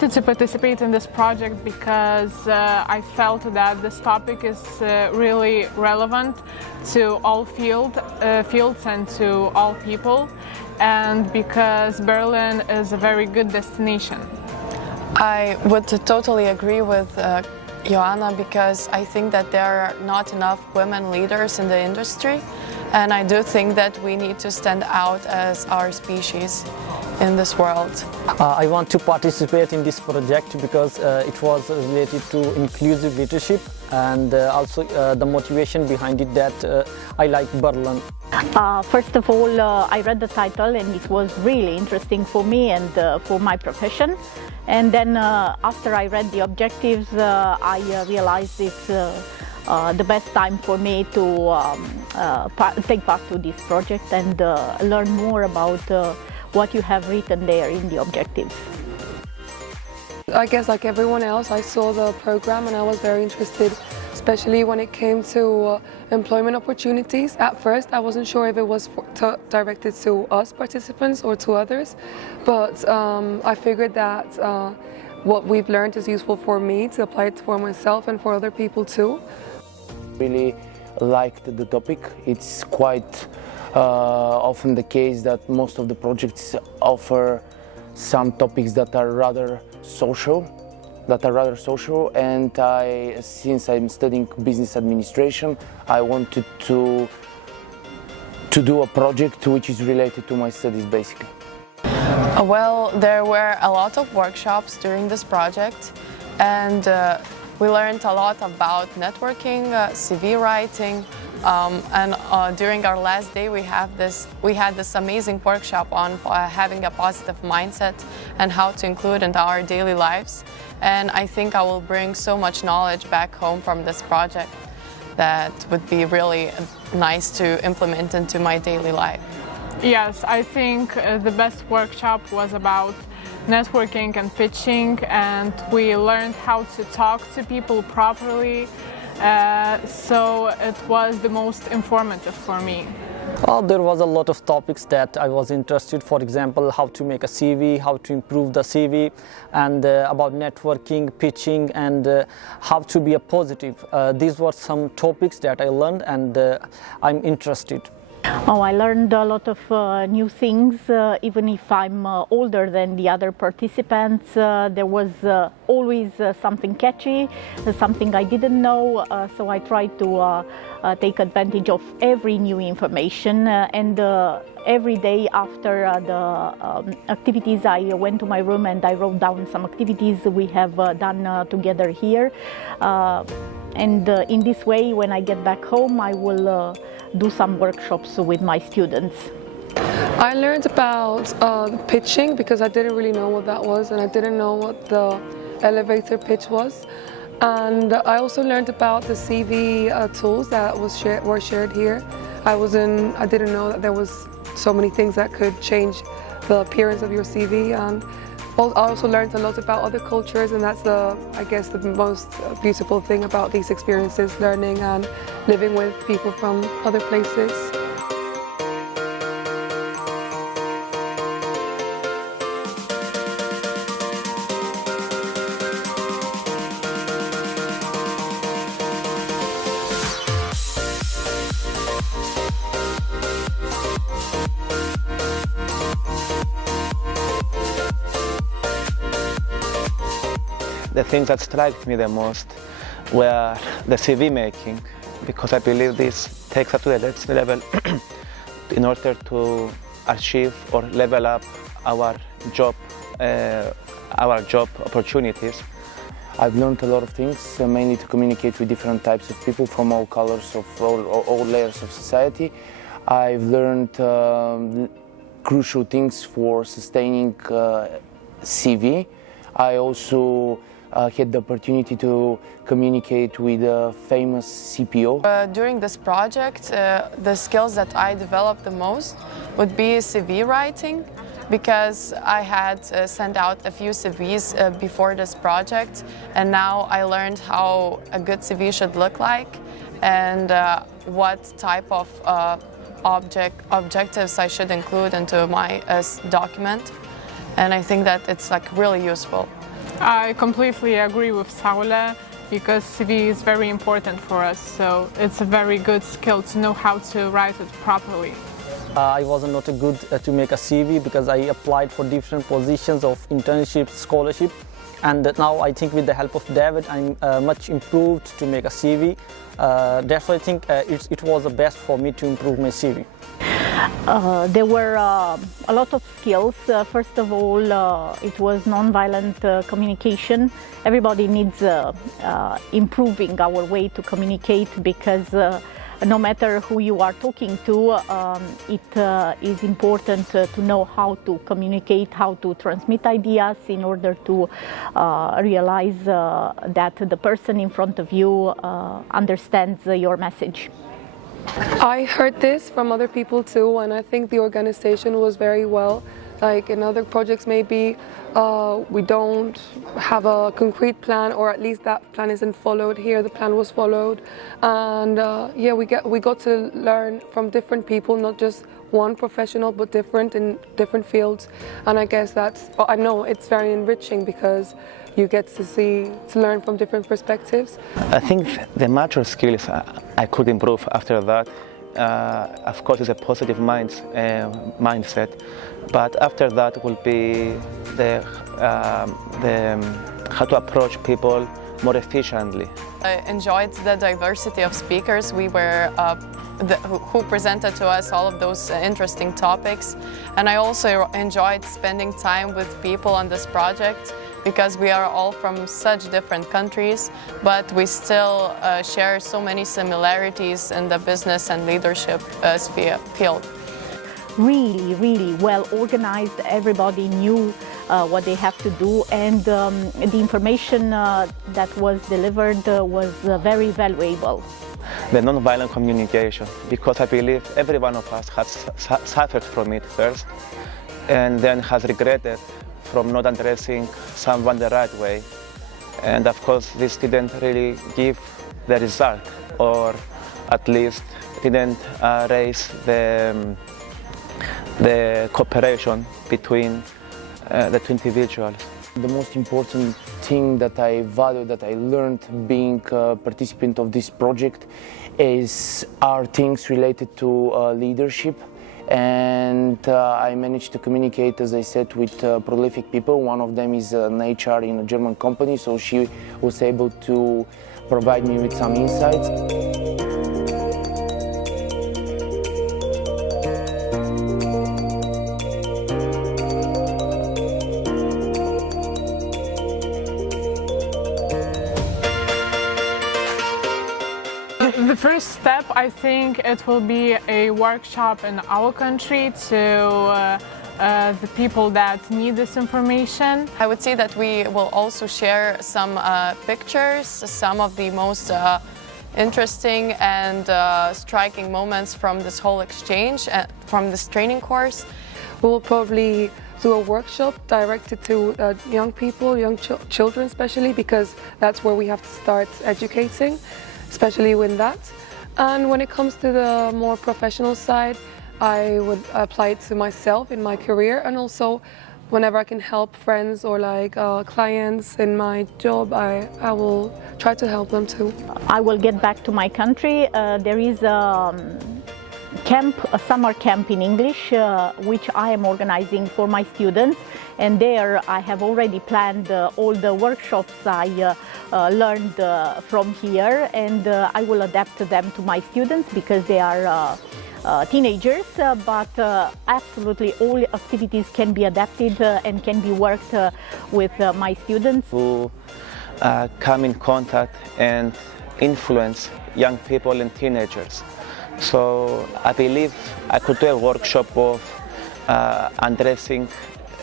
wanted to participate in this project because I felt that this topic is really relevant to all fields and to all people, and because Berlin is a very good destination. I would totally agree with Joanna, because I think that there are not enough women leaders in the industry, and I do think that we need to stand out as our species in this world. I want to participate in this project because it was related to inclusive leadership, and also the motivation behind it that I like Berlin. First of all, I read the title and it was really interesting for me and for my profession. And then after I read the objectives, I realized it's the best time for me to take part to this project and learn more about what you have written there in the objectives. I guess like everyone else, I saw the program and I was very interested, especially when it came to employment opportunities. At first, I wasn't sure if it was directed to us participants or to others, but I figured that what we've learned is useful for me to apply it for myself and for other people too. Really liked the topic. It's quite often the case that most of the projects offer some topics that are rather social, and since I'm studying business administration, I wanted to do a project which is related to my studies, basically. Well, there were a lot of workshops during this project, and we learned a lot about networking, CV writing, and during our last day we had this amazing workshop on having a positive mindset and how to include in our daily lives. And I think I will bring so much knowledge back home from this project that would be really nice to implement into my daily life. Yes, I think the best workshop was about networking and pitching, and we learned how to talk to people properly, so it was the most informative for me. Well, there was a lot of topics that I was interested, for example, how to make a CV, how to improve the CV, and about networking, pitching, and how to be a positive. These were some topics that I learned, and I'm interested. Oh, I learned a lot of new things, even if I'm older than the other participants. There was always something catchy, something I didn't know, so I tried to take advantage of every new information, and every day after the activities I went to my room and I wrote down some activities we have done together here, and in this way when I get back home I will do some workshops with my students. I learned about pitching because I didn't really know what that was, and I didn't know what the elevator pitch was. And I also learned about the CV tools that were shared here. I didn't know that there was so many things that could change the appearance of your CV, and I also learned a lot about other cultures, and that's I guess the most beautiful thing about these experiences, learning and living with people from other places. The things that struck me the most were the CV making, because I believe this takes us to the next level in order to achieve or level up our job opportunities. I've learned a lot of things, mainly to communicate with different types of people from all colors of all layers of society. I've learned crucial things for sustaining CV. I also had the opportunity to communicate with a famous CPO. During this project, the skills that I developed the most would be CV writing, because I had sent out a few CVs before this project, and now I learned how a good CV should look like and what type of objectives I should include into my document, and I think that it's like really useful. I completely agree with Saule because CV is very important for us, so it's a very good skill to know how to write it properly. I was not good to make a CV because I applied for different positions of internship, scholarship, and now I think with the help of David I'm much improved to make a CV. That's why I think it was the best for me to improve my CV. There were a lot of skills. First of all, it was non-violent communication. Everybody needs improving our way to communicate because no matter who you are talking to, it is important to know how to communicate, how to transmit ideas in order to realize that the person in front of you understands your message. I heard this from other people too, and I think the organization was very well. Like in other projects, maybe we don't have a concrete plan, or at least that plan isn't followed. Here, the plan was followed, and yeah, we got to learn from different people, not just one professional, but different in different fields. And I guess I know it's very enriching because you get to learn from different perspectives. I think the mature skills I could improve after that. Of course, it's a positive mindset, but after that will be how to approach people more efficiently. I enjoyed the diversity of speakers who presented to us all of those interesting topics, and I also enjoyed spending time with people on this project because we are all from such different countries, but we still share so many similarities in the business and leadership field. Really, really well organized. Everybody knew what they have to do, and the information that was delivered was very valuable. The non-violent communication, because I believe every one of us has suffered from it first and then has regretted from not addressing someone the right way. And of course this didn't really give the result, or at least didn't raise the cooperation between the two individuals. The most important thing that I value, that I learned being a participant of this project are things related to leadership. And I managed to communicate, as I said, with prolific people. One of them is an HR in a German company, so she was able to provide me with some insights. The first step, I think it will be a workshop in our country to the people that need this information. I would say that we will also share some pictures, some of the most interesting and striking moments from this whole exchange, from this training course. We will probably do a workshop directed to young people, young children especially, because that's where we have to start educating, especially with that. And when it comes to the more professional side, I would apply it to myself in my career, and also whenever I can help friends or clients in my job, I will try to help them too. I will get back to my country. There is a summer camp in English, which I am organizing for my students, and there I have already planned all the workshops I learned from here, and I will adapt them to my students because they are teenagers, but absolutely all activities can be adapted and can be worked with my students. To come in contact and influence young people and teenagers. So I believe I could do a workshop of addressing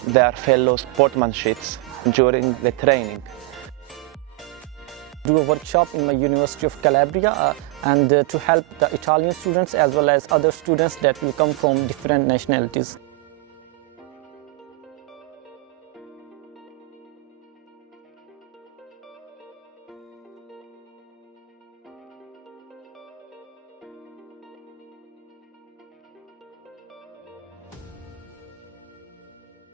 their fellow sportsmanships during the training. Do a workshop in my University of Calabria and to help the Italian students as well as other students that will come from different nationalities.